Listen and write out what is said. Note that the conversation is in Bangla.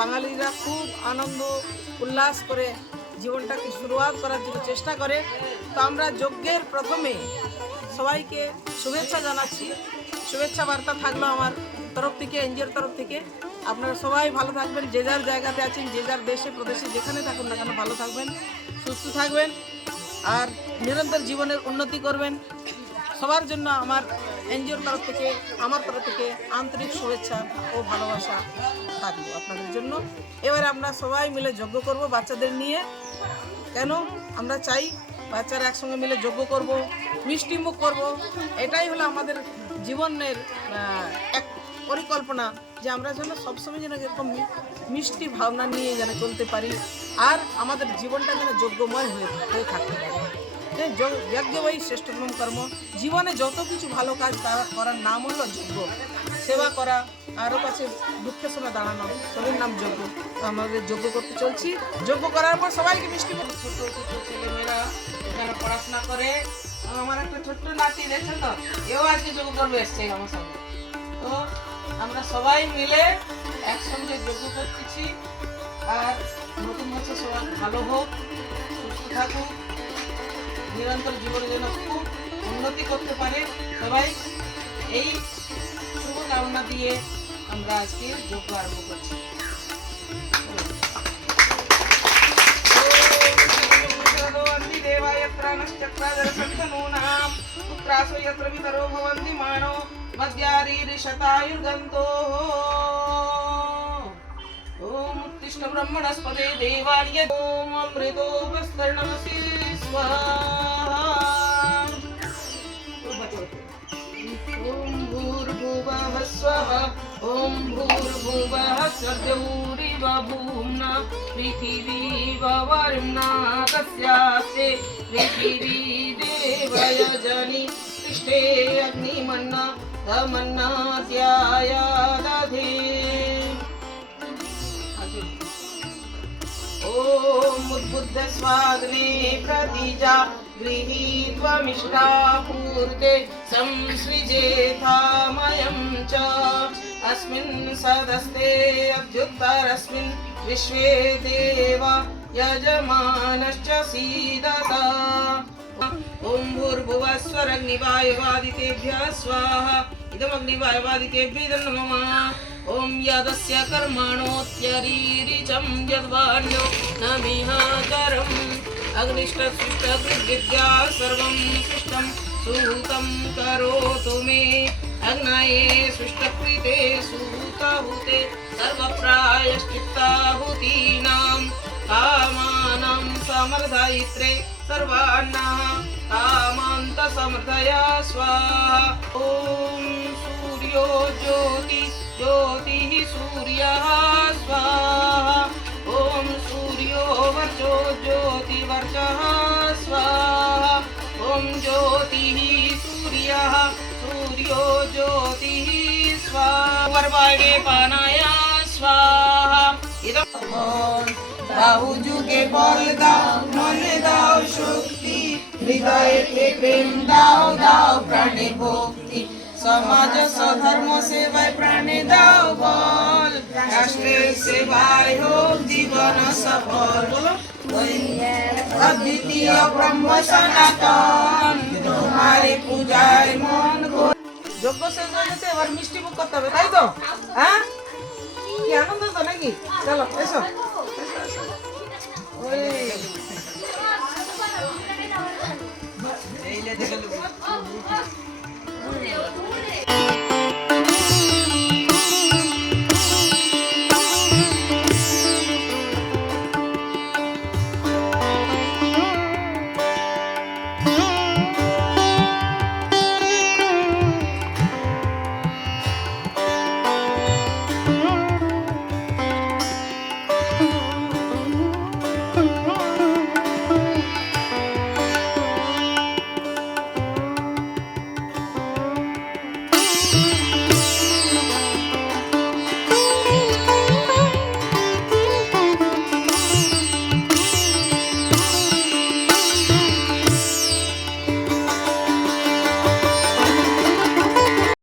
বাঙালিরা খুব আনন্দ উল্লাস করে জীবনটাকে শুরুয়াত করার জন্য চেষ্টা করে। তো আমরা যজ্ঞের প্রথমে সবাইকে শুভেচ্ছা জানাচ্ছি। শুভেচ্ছা বার্তা থাকলো আমার তরফ থেকে, এনজিওর তরফ থেকে। আপনারা সবাই ভালো থাকবেন, যে যার জায়গাতে আছেন, যে যার দেশে প্রদেশে যেখানে থাকুন না কেন ভালো থাকবেন, সুস্থ থাকবেন আর নিরন্তর জীবনের উন্নতি করবেন। সবার জন্য আমার এনজিওর তরফ থেকে, আমার তরফ থেকে আন্তরিক শুভেচ্ছা ও ভালোবাসা থাকবো আপনাদের জন্য। এবারে আমরা সবাই মিলে যজ্ঞ করব বাচ্চাদের নিয়ে। কেন আমরা চাই বাচ্চারা একসঙ্গে মিলে যজ্ঞ করব, মিষ্টি মুখ করব। এটাই হলো আমাদের জীবনের এক পরিকল্পনা, যে আমরা যেন সবসময় যেন এরকম মিষ্টি ভাবনা নিয়ে যেন চলতে পারি আর আমাদের জীবনটা যেন যজ্ঞময় হয়ে থাকতে পারে। যজ্ঞই শ্রেষ্ঠতম কর্ম। জীবনে যত কিছু ভালো কাজ করার নাম হলো যজ্ঞ। সেবা করা, আরও কাছে দুঃখের সময় দাঁড়ানো, সবের নাম যজ্ঞ। তো আমাদের যজ্ঞ করতে চলছি। যজ্ঞ করার পর সবাইকে মিষ্টি মুখ। ছোট ছোট ছেলেমেয়েরা এখানে পড়াশোনা করে। আমার একটা ছোট্ট নাতি দেখছেন তো, এও আজকে যজ্ঞ করবে এসছে আমার সঙ্গে। তো আমরা সবাই মিলে একসঙ্গে যজ্ঞ করতেছি। আর নতুন বছর সবাই ভালো হোক, সুস্থ থাকুক, নিরন্তর জীবনে যেন খুব উন্নতি করতে পারে সবাই, এই শুভকামনা দিয়ে আমরা আজকে যজ্ঞ আরম্ভ করছি। ओम उत्तिष्ठ ब्रह्मणस्पते देवार्य ओम अमृतोपस्तरणमसि स्वाहा। ओम भूर्भुवः स्वः ओम भूर्भुवः स्वर्गौरिव भूम्ना पृथिवी ववर्णा तस्यास्ते पृथिवी देवयजनि पृष्ठे अग्निमन्ना तमन्नाद्याय दधे। ओम उद्बुद्ध स्वाग्ने प्रतिजा गृहीत्वमिष्टा पूर्ते संसृजेथामयं च अस्मिन् सदस्ते अभ्युत्तरस्मिन् विश्वे देवा यजमानश्च सीदता। ओम भूर्भुवः स्वरग्निवायुवादितेभ्यः स्वाहा इदमग्निवायुवादितेभ्यः नमः। ओम यदस्य कर्मणोत्यरीरिचं यद्वान्यो न मिहाकरम् अग्निष्टसृष्टकृद्विद्या सर्वं सृष्टं सूतं करोतु मे अग्नये सृष्टकृते सूतहुते सर्वप्रायश्चित्ताहुतीनां कामानां समर्धयित्रे सर्वान्नः कामान्तसमर्थय स्वाहा। ॐ सूर्यो ज्योति ज्योतिः सूर्यः स्वाहा। ॐ सूर्यो वर्चो ज्योतिवर्चः स्वाहा। ॐ ज्योतिः सूर्यः सूर्यो ज्योतिः स्वाहा। वर्वाणे पानाय स्वाहा। दाऊ जुगे बल दाओ मन दाओ शक्ति हृदय प्रेम दाओ दाओ प्राणे भक्ति समाज स्वधर्म सेवाय प्राणे दाओ बल राष्ट्रेर सेवाय होक जीवन सफल। बोलो अद्वितीय ब्रह्म सनातन तुम्हारे पूजाय मन को। যজ্ঞ শেষ হয়ে গেছে, এবার মিষ্টি মুখ করতে হবে, তাই তো? হ্যাঁ, কি আনন্দ তো নাকি? চলো এসো।